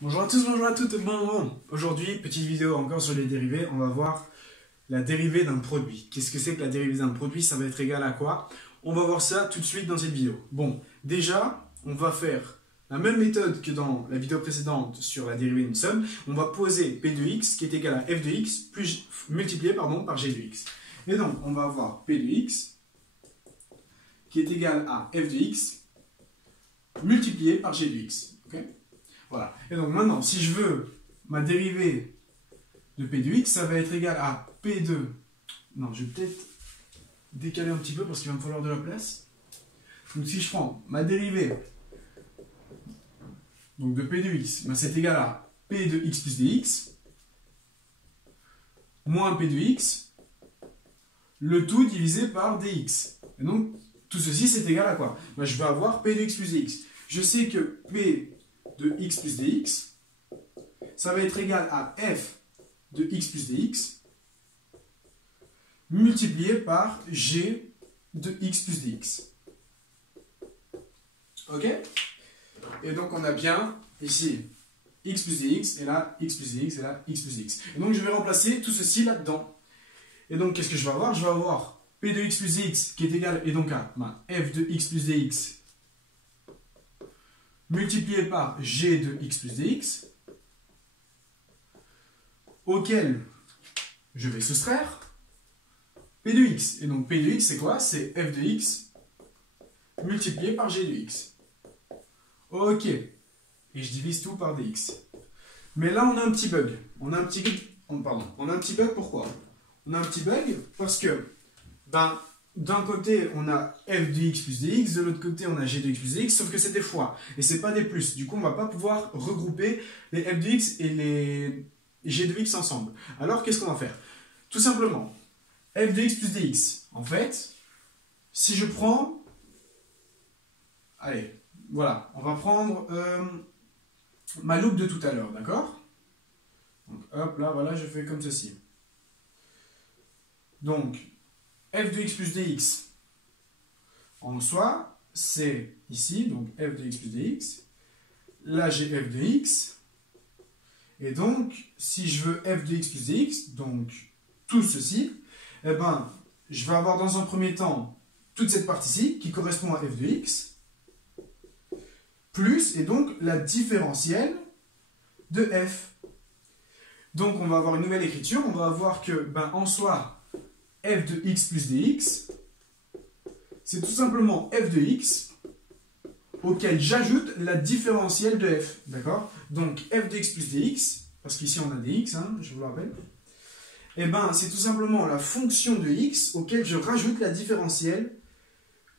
Bonjour à tous, bonjour à toutes. Aujourd'hui, petite vidéo encore sur les dérivés. On va voir la dérivée d'un produit. Qu'est-ce que c'est que la dérivée d'un produit? Ça va être égal à quoi? On va voir ça tout de suite dans cette vidéo. Bon, déjà, on va faire la même méthode que dans la vidéo précédente sur la dérivée d'une somme. On va poser P de x qui est égal à f de x plus multiplié par g de x. Et donc, on va avoir P de x qui est égal à f de x multiplié par g de x. Okay, voilà. Et donc maintenant, si je veux ma dérivée de P de x, ça va être égal à P de... Non, je vais peut-être décaler un petit peu parce qu'il va me falloir de la place. Donc si je prends ma dérivée donc de P de x, ben c'est égal à P de x plus dx moins P de x, le tout divisé par dx. Et donc, tout ceci, c'est égal à quoi? Ben, je vais avoir P de x plus dx. Je sais que P de x plus dx, ça va être égal à f de x plus dx multiplié par g de x plus dx. Ok? Et donc on a bien ici x plus dx, et là x plus dx, et là x plus dx. Et donc je vais remplacer tout ceci là-dedans. Et donc qu'est-ce que je vais avoir? Je vais avoir p de x plus dx qui est égal, et donc à f de x plus dx multiplié par g de x plus dx, auquel je vais soustraire p de x. Et donc p de x, c'est quoi? C'est f de x multiplié par g de x. Ok. Et je divise tout par dx. Mais là, on a un petit bug. On a un petit bug, pourquoi? On a un petit bug parce que, d'un côté, on a f de x plus dx, de l'autre côté, on a g de x plus dx, sauf que c'est des fois, et c'est pas des plus. Du coup, on va pas pouvoir regrouper les f de x et les g de x ensemble. Alors, qu'est-ce qu'on va faire? Tout simplement, f de x plus dx, en fait, si je prends... Allez, voilà, on va prendre ma loupe de tout à l'heure, d'accord? Donc, hop, là, voilà, je fais comme ceci. Donc, f de x plus dx, en soi, c'est ici, donc f de x plus dx. Là, j'ai f de x. Et donc, si je veux f de x plus dx, donc tout ceci, eh ben, je vais avoir dans un premier temps toute cette partie-ci qui correspond à f de x, plus, et donc, la différentielle de f. Donc, on va avoir une nouvelle écriture. On va avoir que, en soi, f de x plus dx, c'est tout simplement f de x auquel j'ajoute la différentielle de f. D'accord? Donc, f de x plus dx, parce qu'ici, on a dx, je vous le rappelle, et c'est tout simplement la fonction de x auquel je rajoute la différentielle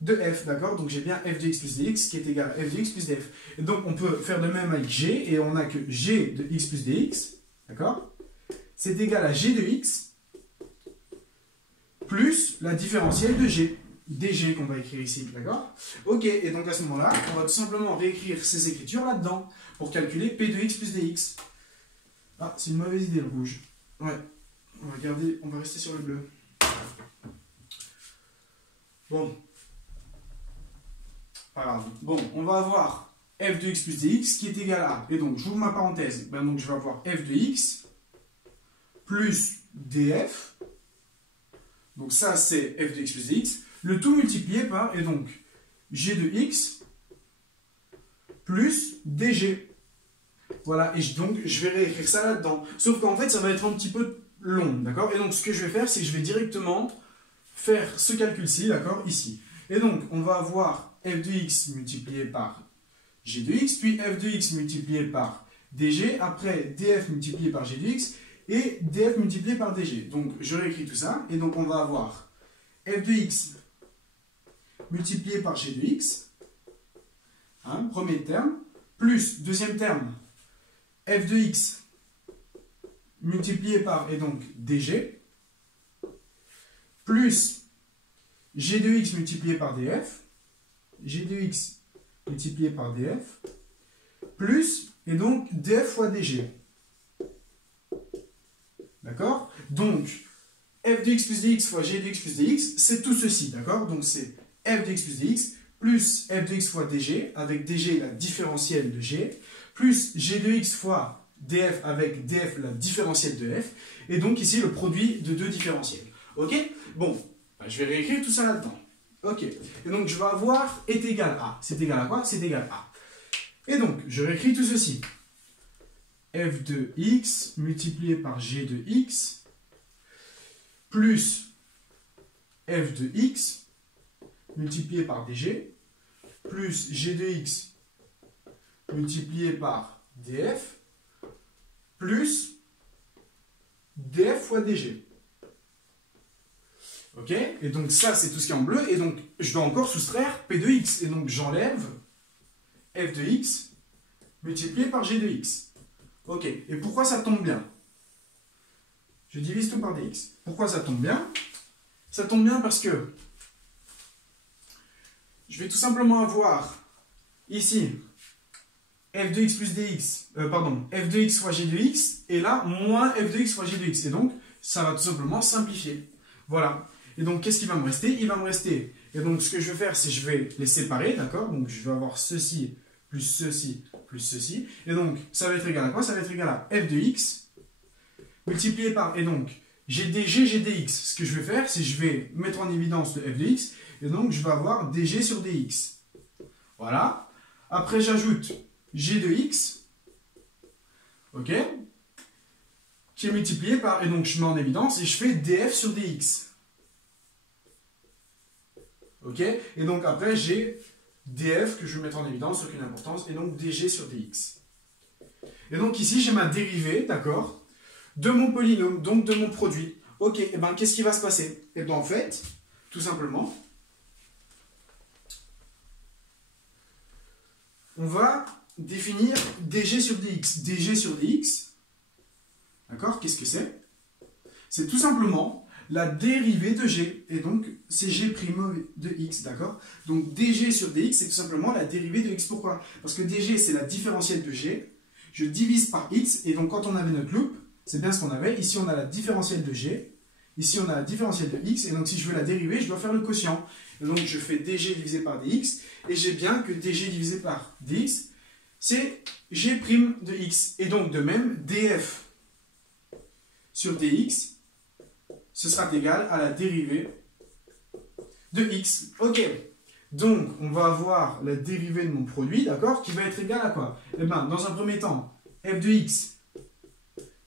de f, d'accord? Donc j'ai bien f de x plus dx qui est égal à f de x plus df. Et donc on peut faire de même avec g, et on a que g de x plus dx, d'accord? C'est égal à g de x plus la différentielle de g, dg qu'on va écrire ici, d'accord? Ok, et donc à ce moment-là, on va tout simplement réécrire ces écritures là-dedans pour calculer p de x plus dx. Ah, c'est une mauvaise idée le rouge. Ouais, on va rester sur le bleu. Bon. Pas grave. Bon, on va avoir f de x plus dx qui est égal à, et donc j'ouvre ma parenthèse, donc je vais avoir f de x plus df, donc ça c'est f de x plus dx, le tout multiplié par, et donc g de x plus dg. Voilà, et donc je vais réécrire ça là-dedans. Sauf qu'en fait ça va être un petit peu long, d'accord? Et donc ce que je vais faire, c'est que je vais directement faire ce calcul-ci, d'accord, ici. Et donc on va avoir f de x multiplié par g de x, puis f de x multiplié par dg, après df multiplié par g de x, et df multiplié par dg. Donc je réécris tout ça, et donc on va avoir f de x multiplié par g de x, premier terme, plus deuxième terme, f de x multiplié par, et donc dg, plus g de x multiplié par df, g de x multiplié par df, plus, et donc df fois dg. D'accord? Donc, f de x plus dx fois g de x plus dx, c'est tout ceci, d'accord? Donc c'est f de x plus dx plus f de x fois dg, avec dg la différentielle de g, plus g de x fois df avec df la différentielle de f, et donc ici le produit de deux différentiels. Ok? Bon, je vais réécrire tout ça là-dedans. Ok, et donc je vais avoir est égal à. C'est égal à quoi? C'est égal à. Et donc, je réécris tout ceci. f de x multiplié par g de x plus f de x multiplié par dg plus g de x multiplié par df plus df fois dg. Ok? Et donc ça, c'est tout ce qui est en bleu. Et donc, je dois encore soustraire p de x. Et donc, j'enlève f de x multiplié par g de x. Ok. Et pourquoi ça tombe bien? Je divise tout par dx. Pourquoi ça tombe bien? Ça tombe bien parce que je vais tout simplement avoir ici f de x plus dx, f de x fois g de x, et là, moins f de x fois g de x. Et donc, ça va tout simplement simplifier. Voilà. Et donc, qu'est-ce qu'il va me rester? Il va me rester. Et donc, ce que je vais faire, c'est que je vais les séparer, d'accord? Donc, je vais avoir ceci, plus ceci, plus ceci. Et donc, ça va être égal à quoi? Ça va être égal à f de x, multiplié par, et donc, gdg, gdx. Ce que je vais faire, c'est que je vais mettre en évidence le f de x, et donc, je vais avoir dg sur dx. Voilà. Après, j'ajoute g de x, ok? Qui est multiplié par, et donc, je mets en évidence, et je fais df sur dx. Ok? Et donc après, j'ai df que je vais mettre en évidence, aucune importance, et donc dg sur dx. Et donc ici, j'ai ma dérivée, d'accord, de mon polynôme, donc de mon produit. Ok, et bien qu'est-ce qui va se passer? Et bien en fait, tout simplement, on va définir dg sur dx. dg sur dx, d'accord, qu'est-ce que c'est? C'est tout simplement la dérivée de g, et donc c'est g' de x, d'accord? Donc dg sur dx, c'est tout simplement la dérivée de x. Pourquoi? Parce que dg, c'est la différentielle de g, je divise par x, et donc quand on avait notre loupe, c'est bien ce qu'on avait, ici on a la différentielle de g, ici on a la différentielle de x, et donc si je veux la dériver, je dois faire le quotient. Et donc je fais dg divisé par dx, et j'ai bien que dg divisé par dx, c'est g' de x. Et donc de même, df sur dx, ce sera égal à la dérivée de x. Ok, donc on va avoir la dérivée de mon produit, d'accord, qui va être égale à quoi? Eh bien, dans un premier temps, f de x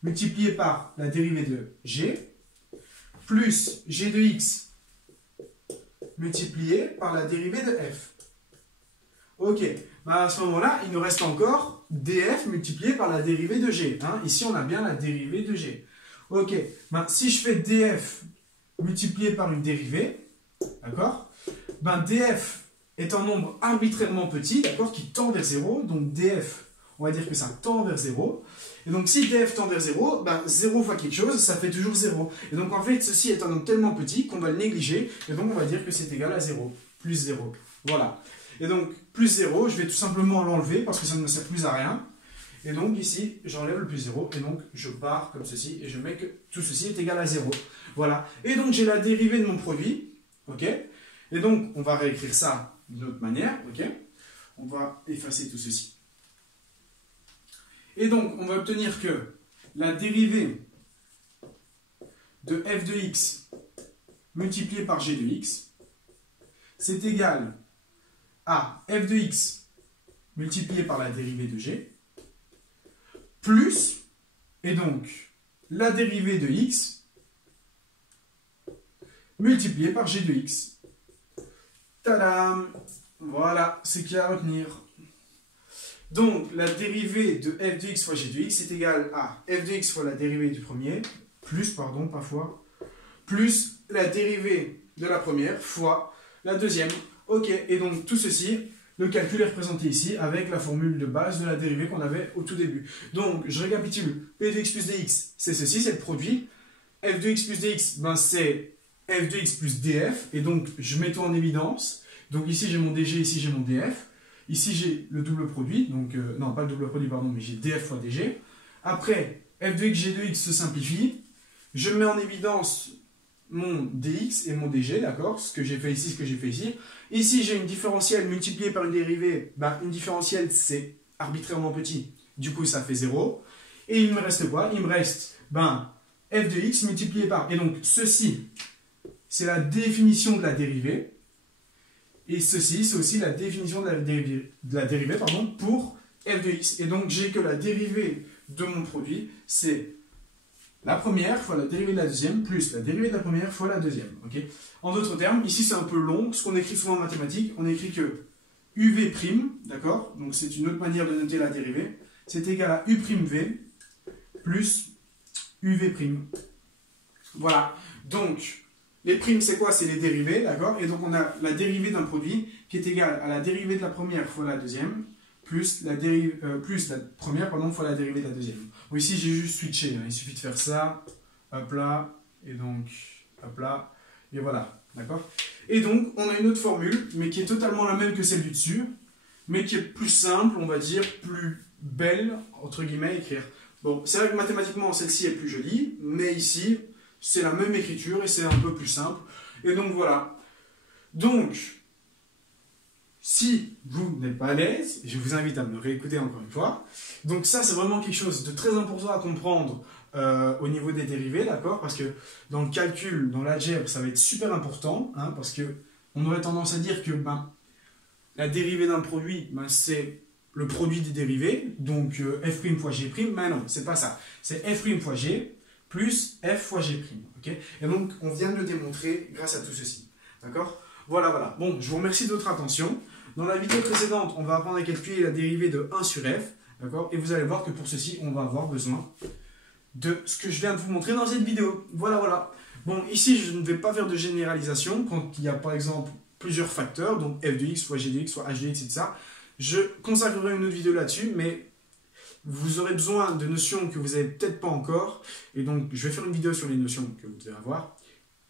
multiplié par la dérivée de g, plus g de x multiplié par la dérivée de f. Ok, ben à ce moment-là, il nous reste encore df multiplié par la dérivée de g. Hein. Ici, on a bien la dérivée de g. Ok, ben, si je fais df multiplié par une dérivée, d'accord, ben df est un nombre arbitrairement petit, d'accord, qui tend vers 0, donc df, on va dire que ça tend vers 0, et donc si df tend vers 0, ben 0 fois quelque chose, ça fait toujours 0, et donc en fait, ceci est un nombre tellement petit qu'on va le négliger, et donc on va dire que c'est égal à 0, plus 0, voilà. Et donc, plus 0, je vais tout simplement l'enlever, parce que ça ne me sert plus à rien. Et donc ici, j'enlève le plus 0, et donc je pars comme ceci, et je mets que tout ceci est égal à 0. Voilà. Et donc j'ai la dérivée de mon produit, ok? Et donc, on va réécrire ça d'une autre manière, ok? On va effacer tout ceci. Et donc, on va obtenir que la dérivée de f de x multiplié par g de x, c'est égal à f de x multiplié par la dérivée de g, plus, et donc, la dérivée de x multiplié par g de x. Tadam! Voilà, c'est clair à retenir. Donc, la dérivée de f de x fois g de x est égale à f de x fois la dérivée du premier, plus la dérivée de la première fois la deuxième. Ok, et donc tout ceci, le calcul est représenté ici avec la formule de base de la dérivée qu'on avait au tout début. Donc, je récapitule. P de x plus dx, c'est ceci, c'est le produit. F de x plus dx, ben, c'est f de x plus df. Et donc, je mets tout en évidence. Donc, ici, j'ai mon dg, ici, j'ai mon df. Ici, j'ai le double produit. Donc, non, pas le double produit, pardon, mais j'ai df fois dg. Après, f de x, g de x se simplifie. Je mets en évidence mon dx et mon dg, d'accord? Ce que j'ai fait ici, ce que j'ai fait ici. Ici, j'ai une différentielle multipliée par une dérivée. Ben, une différentielle, c'est arbitrairement petit. Du coup, ça fait 0. Et il me reste quoi? Il me reste f de x multiplié par... Et donc, ceci, c'est la définition de la dérivée. Et ceci, c'est aussi la définition de la dérivée pour f de x. Et donc, j'ai que la dérivée de mon produit, c'est la première fois la dérivée de la deuxième, plus la dérivée de la première fois la deuxième. Okay, en d'autres termes, ici c'est un peu long, ce qu'on écrit souvent en mathématiques,', on écrit que uv', d'accord, donc c'est une autre manière de noter la dérivée, c'est égal à u'v plus uv'. Voilà, donc les primes c'est quoi? C'est les dérivées, d'accord, et donc on a la dérivée d'un produit qui est égale à la dérivée de la première fois la deuxième, plus la première fois la dérivée de la deuxième. Bon, ici, j'ai juste switché. Hein. Il suffit de faire ça, hop là, et donc, hop là, et voilà. D'accord? Et donc, on a une autre formule, mais qui est totalement la même que celle du dessus, mais qui est plus simple, on va dire, plus belle, entre guillemets, à écrire. Bon, c'est vrai que mathématiquement, celle-ci est plus jolie, mais ici, c'est la même écriture et c'est un peu plus simple. Et donc, voilà. Donc, si vous n'êtes pas à l'aise, je vous invite à me réécouter encore une fois. Donc ça, c'est vraiment quelque chose de très important à comprendre au niveau des dérivés, d'accord? Parce que dans le calcul, dans l'algèbre, ça va être super important, hein, parce que on aurait tendance à dire que la dérivée d'un produit, c'est le produit des dérivés, donc f' fois g', mais non, c'est pas ça. C'est f' fois g plus f fois g', ok? Et donc, on vient de le démontrer grâce à tout ceci, d'accord? Voilà, voilà. Bon, je vous remercie de votre attention. Dans la vidéo précédente, on va apprendre à calculer la dérivée de 1 sur f, d'accord? Et vous allez voir que pour ceci, on va avoir besoin de ce que je viens de vous montrer dans cette vidéo. Voilà, voilà. Bon, ici, je ne vais pas faire de généralisation quand il y a, par exemple, plusieurs facteurs, donc f de x, fois g de x, soit h de x, et tout ça. Je consacrerai une autre vidéo là-dessus, mais vous aurez besoin de notions que vous n'avez peut-être pas encore, et donc je vais faire une vidéo sur les notions que vous devez avoir,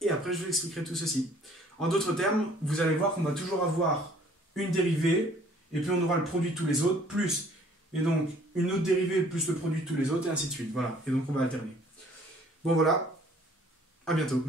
et après, je vous expliquerai tout ceci. En d'autres termes, vous allez voir qu'on va toujours avoir une dérivée, et puis on aura le produit de tous les autres, plus, et donc une autre dérivée, plus le produit de tous les autres, et ainsi de suite. Voilà, et donc on va alterner. Bon voilà, à bientôt.